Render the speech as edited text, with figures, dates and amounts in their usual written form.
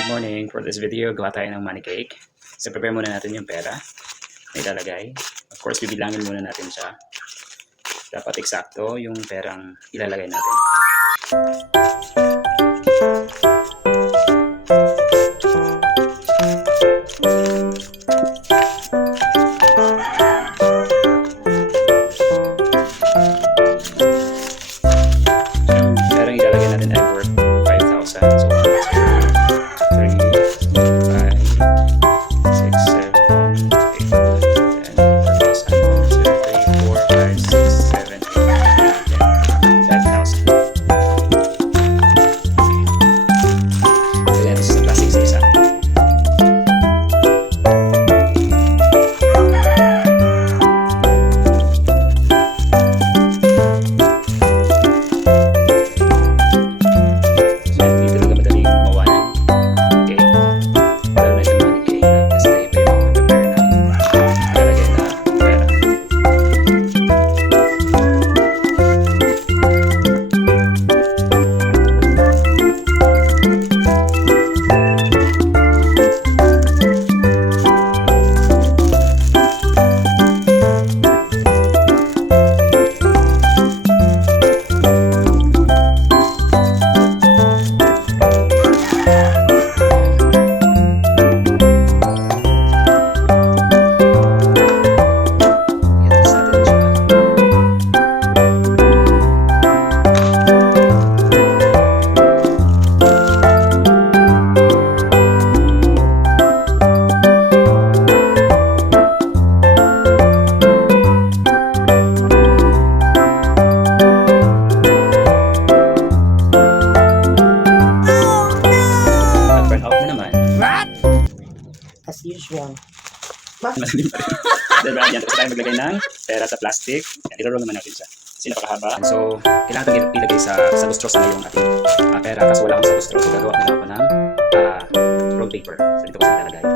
Good morning. For this video, gawa tayo ng money cake. So, prepare muna natin yung pera na ilalagay. Of course, bibilangin muna natin siya. Dapat eksakto yung perang ilalagay natin. Yung perang ilalagay natin ay worth 5,000. So, 3, 5, 6, 7, 8, 9, 10, 1,000, 1, 2, 3, 4, 5, 6, 7, 8, 9, 10, 5,000. So yan, sa plastic sa isa. As usual. Madilim pa rin. Diba? Yan. Tapos tayo maglagay ng pera sa plastic. Yan. I-roll naman natin siya. Kasi napakahaba. So, kailangan natin ilagay sa gustros na yung ating pera. Kasi wala akong sa gustros. So, gagawa na lang ako ng roll paper. So, dito ko sa nilalagay.